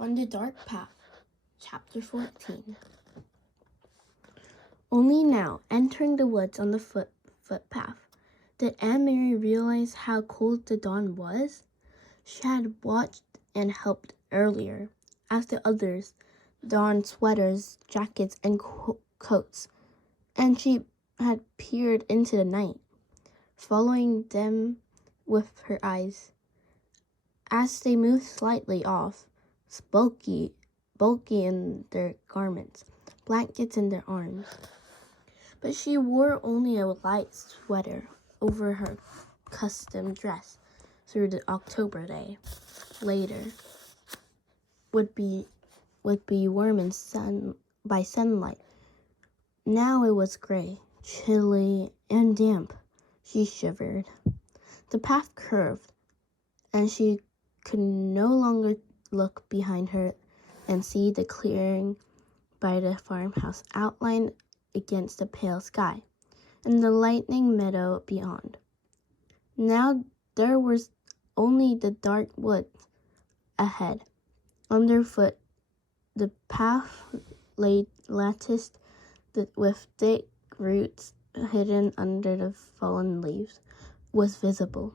On the Dark Path, Chapter 14. Only now, entering the woods on the footpath, did Aunt Mary realize how cold the dawn was. She had watched and helped earlier, as the others donned sweaters, jackets, and coats, and she had peered into the night, following them with her eyes. As they moved slightly off, bulky in their garments, blankets in their arms. But she wore only a light sweater over her custom dress through the October day. Later would be warm by sunlight. Now it was gray, chilly, and damp. She shivered. The path curved, and she could no longer look behind her and see the clearing by the farmhouse outlined against the pale sky and the lightning meadow beyond. Now there was only the dark woods ahead. Underfoot, the path lay latticed with thick roots hidden under the fallen leaves was visible.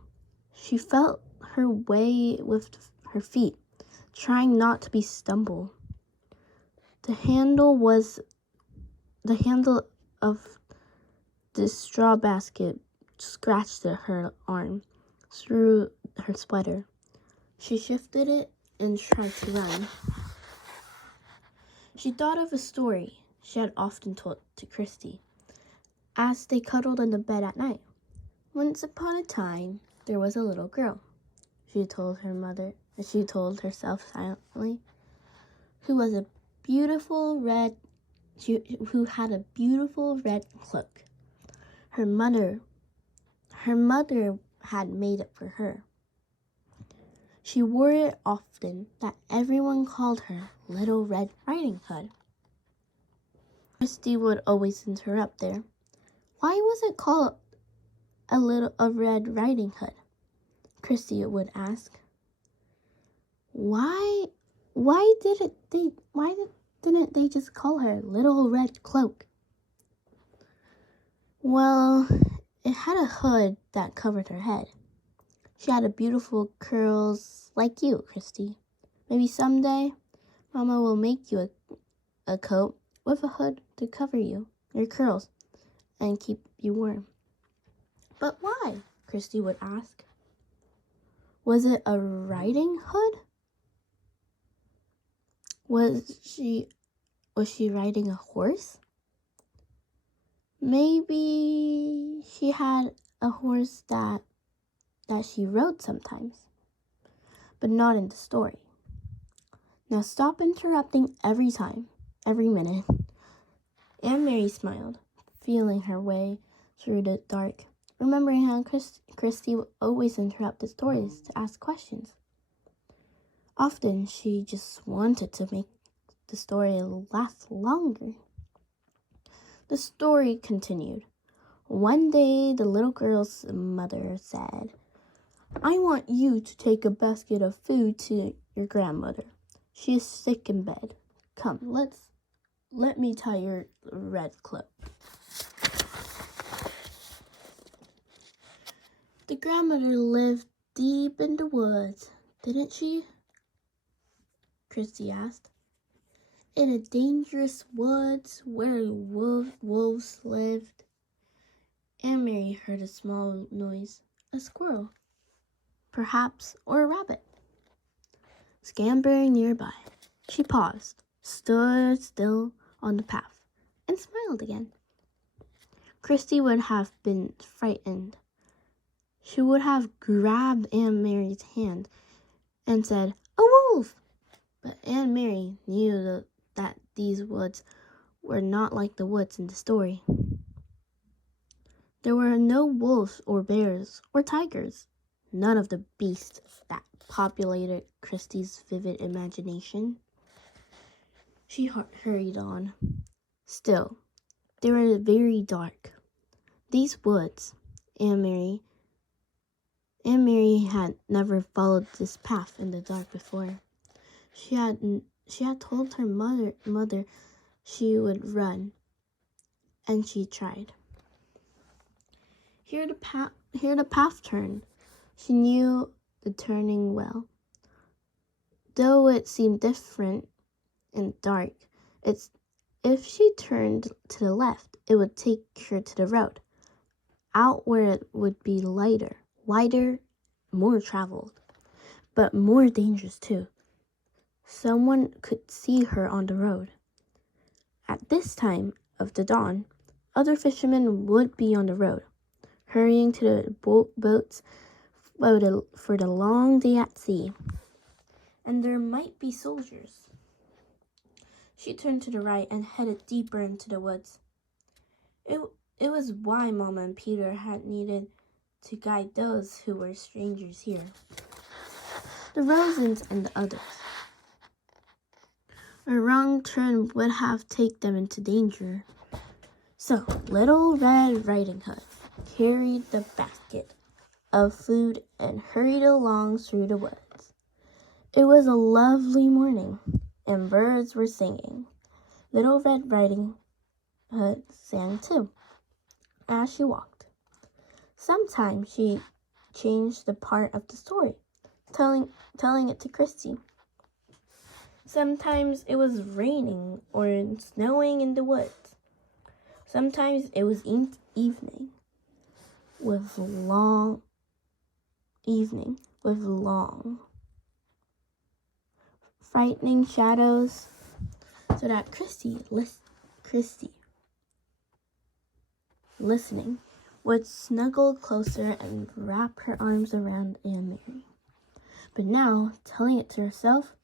She felt her way with her feet, trying not to be stumbled. The handle of the straw basket scratched her arm through her sweater. She shifted it and tried to run. She thought of a story she had often told to Christy as they cuddled in the bed at night. Once upon a time, there was a little girl, she told herself silently, who had a beautiful red cloak. Her mother had made it for her. She wore it often that everyone called her Little Red Riding Hood. Christy would always interrupt there. Why was it called a Red Riding Hood? Christy would ask. Why didn't they just call her Little Red Cloak? Well, it had a hood that covered her head. She had beautiful curls like you, Christy. Maybe someday, Mama will make you a coat with a hood to cover your curls, and keep you warm. But why? Christy would ask. Was it a riding hood? Was she riding a horse? Maybe she had a horse that she rode sometimes, but not in the story. Now stop interrupting every minute. Aunt Mary smiled, feeling her way through the dark, remembering how Christy would always interrupt the stories to ask questions. Often she just wanted to make the story last longer. The story continued. One day, the little girl's mother said, I want you to take a basket of food to your grandmother. She is sick in bed. Come, let me tie your red cloak. The grandmother lived deep in the woods, didn't she? Christy asked. In a dangerous woods where wolves lived. Aunt Mary heard a small noise, a squirrel, perhaps, or a rabbit, scampering nearby. She paused, stood still on the path, and smiled again. Christy would have been frightened. She would have grabbed Aunt Mary's hand and said, a wolf! But Aunt Mary knew that these woods were not like the woods in the story. There were no wolves or bears or tigers, none of the beasts that populated Christy's vivid imagination. She hurried on. Still, they were very dark. These woods, Aunt Mary had never followed this path in the dark before. She had told her mother she would run, and she tried. Here the path turned. She knew the turning well. Though it seemed different and dark, if she turned to the left, it would take her to the road, out where it would be lighter, wider, more traveled, but more dangerous too. Someone could see her on the road. At this time of the dawn, other fishermen would be on the road, hurrying to the boats for the long day at sea. And there might be soldiers. She turned to the right and headed deeper into the woods. It was why Mama and Peter had needed to guide those who were strangers here. The Rosens and the others. A wrong turn would have taken them into danger. So Little Red Riding Hood carried the basket of food and hurried along through the woods. It was a lovely morning, and birds were singing. Little Red Riding Hood sang too, as she walked. Sometimes she changed the part of the story, telling it to Christy. Sometimes it was raining or snowing in the woods. Sometimes it was evening with long, frightening shadows, so that Christy, listening, would snuggle closer and wrap her arms around Aunt Mary. But now, telling it to herself,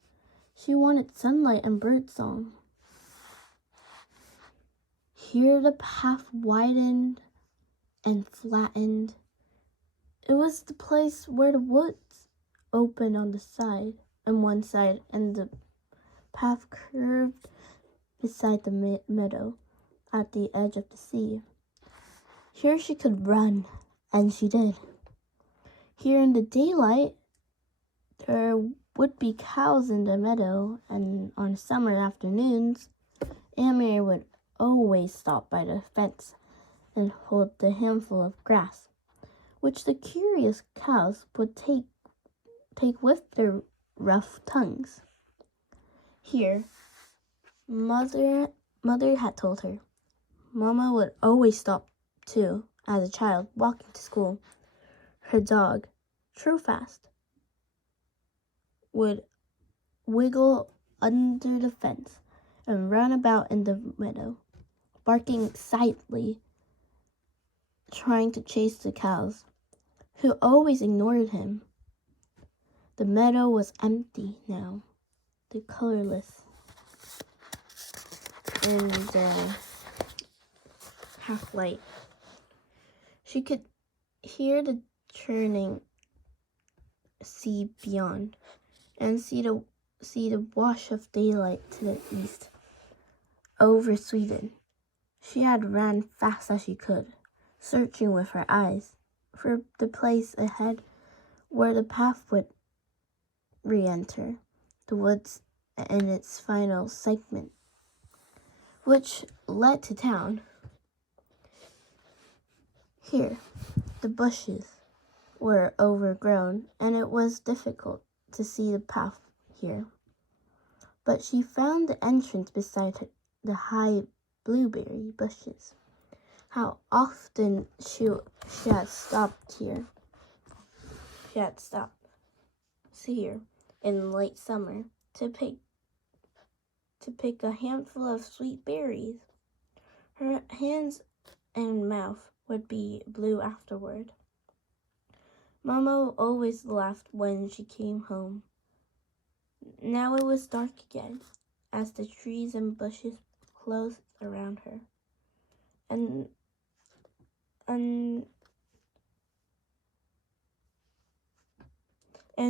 she wanted sunlight and birdsong. Here the path widened and flattened. It was the place where the woods opened on one side, and the path curved beside the meadow at the edge of the sea. Here she could run, and she did. Here in the daylight, there would be cows in the meadow, and on summer afternoons, Aunt Mary would always stop by the fence and hold the handful of grass, which the curious cows would take with their rough tongues. Here, Mother had told her, Mama would always stop too, as a child, walking to school. Her dog, Truefast, would wiggle under the fence and run about in the meadow, barking excitedly, trying to chase the cows, who always ignored him. The meadow was empty now, the colorless, and half light. She could hear the churning sea beyond, and see the wash of daylight to the east, over Sweden. She had ran fast as she could, searching with her eyes for the place ahead where the path would re-enter the woods in its final segment, which led to town. Here, the bushes were overgrown, and it was difficult to see the path here. But she found the entrance beside the high blueberry bushes. How often she had stopped here. She had stopped here in late summer to pick a handful of sweet berries. Her hands and mouth would be blue afterward. Mama always laughed when she came home. Now it was dark again, as the trees and bushes closed around her. And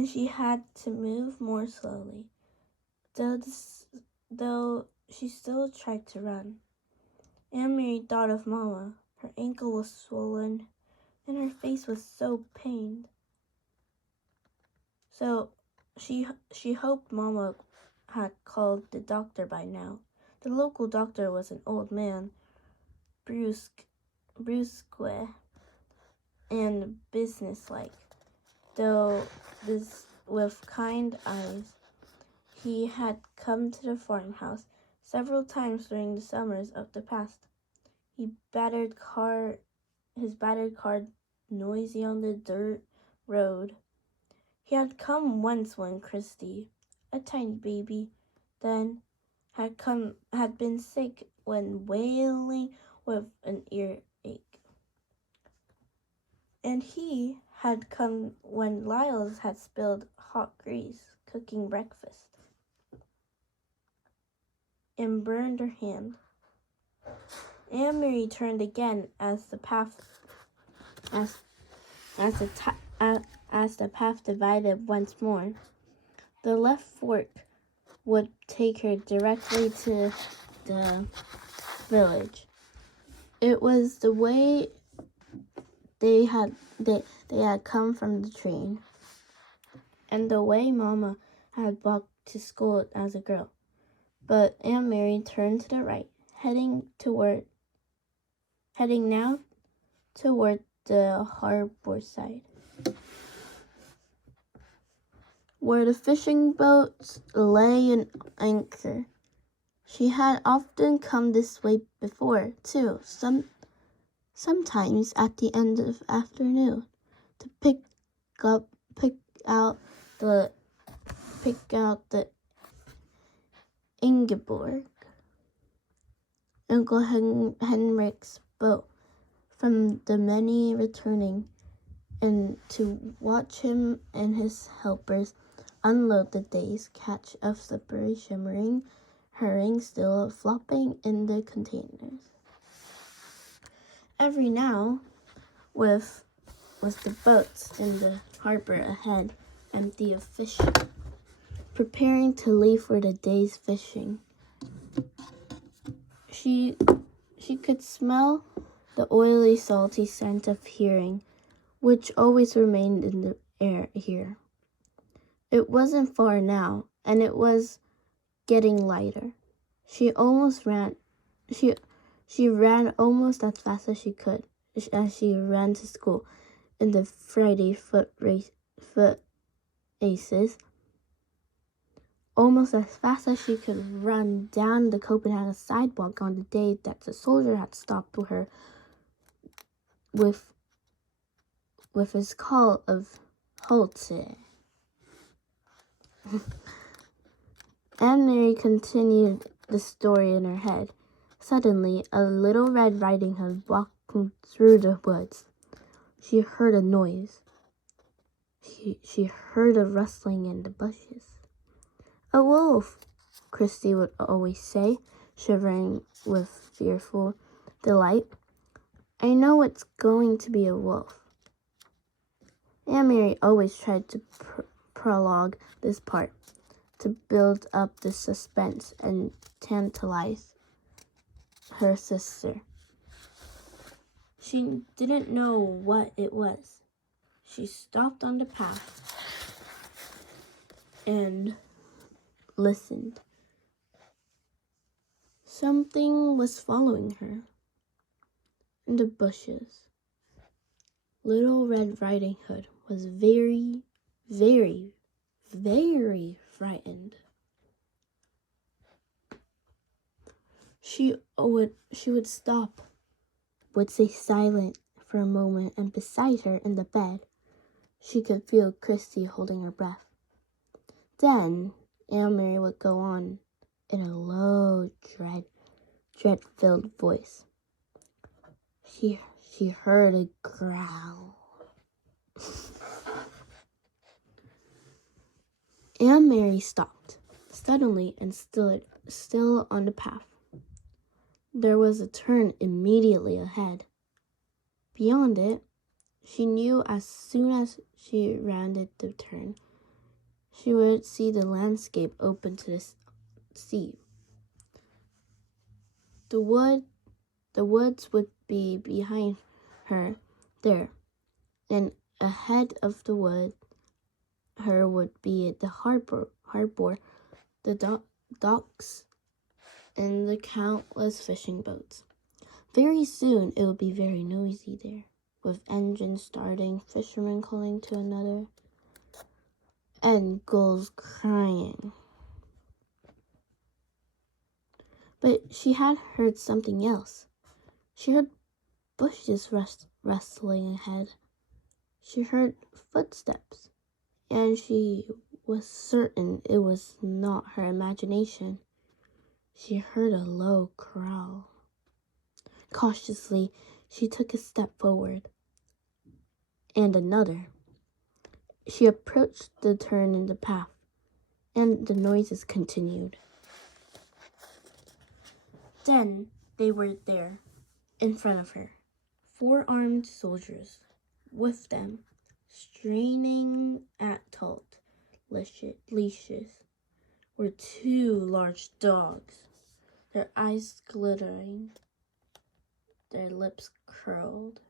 she had to move more slowly, though she still tried to run. Aunt Mary thought of Mama. Her ankle was swollen, and her face was so pained. So she hoped Mama had called the doctor by now. The local doctor was an old man, brusque and businesslike, though this with kind eyes. He had come to the farmhouse several times during the summers of the past. His battered car noisy on the dirt road. He had come once when Christy, a tiny baby, then had been sick when wailing with an earache. And he had come when Lyles had spilled hot grease cooking breakfast and burned her hand. Aunt Mary turned again as the path divided once more. The left fork would take her directly to the village. It was the way they had come from the train, and the way Mama had walked to school as a girl. But Aunt Mary turned to the right, heading now toward the harbor side, where the fishing boats lay in anchor. She had often come this way before, too, sometimes at the end of afternoon, to pick out the Ingeborg, Uncle Henrik's boat, from the many returning, and to watch him and his helpers unload the day's catch of slippery, shimmering herring still flopping in the containers. Every now was the boats in the harbor ahead, empty of fish, preparing to leave for the day's fishing. She could smell the oily, salty scent of herring, which always remained in the air here. It wasn't far now, and it was getting lighter. She ran almost as fast as she could as she ran to school in the Friday foot races, almost as fast as she could run down the Copenhagen sidewalk on the day that the soldier had stopped her with his call of Holte. Aunt Mary continued the story in her head. Suddenly, a little Red Riding Hood walking through the woods. She heard a noise. She heard a rustling in the bushes. "A wolf," Christy would always say, shivering with fearful delight. "I know it's going to be a wolf." Aunt Mary always tried to prologue this part, to build up the suspense and tantalize her sister. She didn't know what it was. She stopped on the path and listened. Something was following her in the bushes. Little Red Riding Hood was very, very, very frightened. She would stop, would stay silent for a moment, and beside her in the bed, she could feel Christy holding her breath. Then Aunt Mary would go on in a low, dread-filled voice. She heard a growl. Aunt Mary stopped suddenly and stood still on the path. There was a turn immediately ahead. Beyond it, she knew as soon as she rounded the turn, she would see the landscape open to the sea. The woods would be behind her there, and ahead of the wood her would be the harbor the docks, and the countless fishing boats. Very soon it would be very noisy there, with engines starting, fishermen calling to another, and gulls crying. But she had heard something else. She heard bushes rustling ahead. She heard footsteps, and she was certain it was not her imagination. She heard a low growl. Cautiously, she took a step forward, and another. She approached the turn in the path, and the noises continued. Then they were there, in front of her, 4 armed soldiers. With them, straining at taut leashes, were 2 large dogs, their eyes glittering, their lips curled.